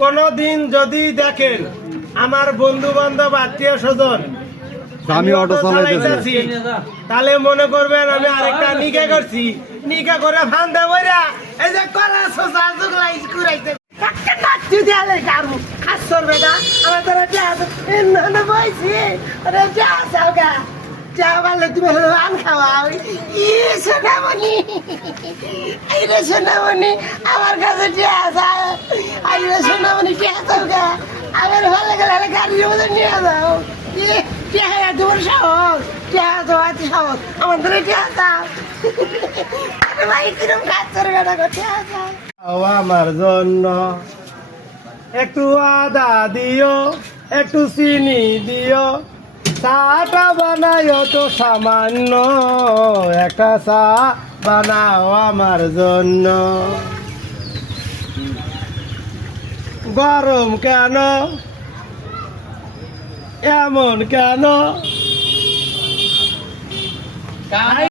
কোনদিন যদি দেখেন আমার বন্ধু বান্ধব আত্মীয় স্বজন আমি অটো চালাইতেছি তাহলে মনে করবেন আমি আরেকটা নিকা করছি, নিকা করে ফান্দা বইরা এই যে কলা সোসা জুগলাইজ কুরাইতে কাকা নাচি দিয়ালে গামু খাসর বেটা আমার তোরা যা না বইছি আরে যা সাউগা যা বলে তুমি আন খাওয়াও ই সোনামণি এই রে সোনামণি আমার কাছে যা যায় আই রে সোনামণি কে সাউগা আমার ভালো গেলে গাড়ির মধ্যে নিয়ে যাও তোমার সাহস সাহস আমাদের আমার জন্য একটু আদা দিও, একটু চিনি দিও, চাটা বানাইও তো সামান্য, একটা চা বানাও আমার জন্য। গরম কেন এমন কেন?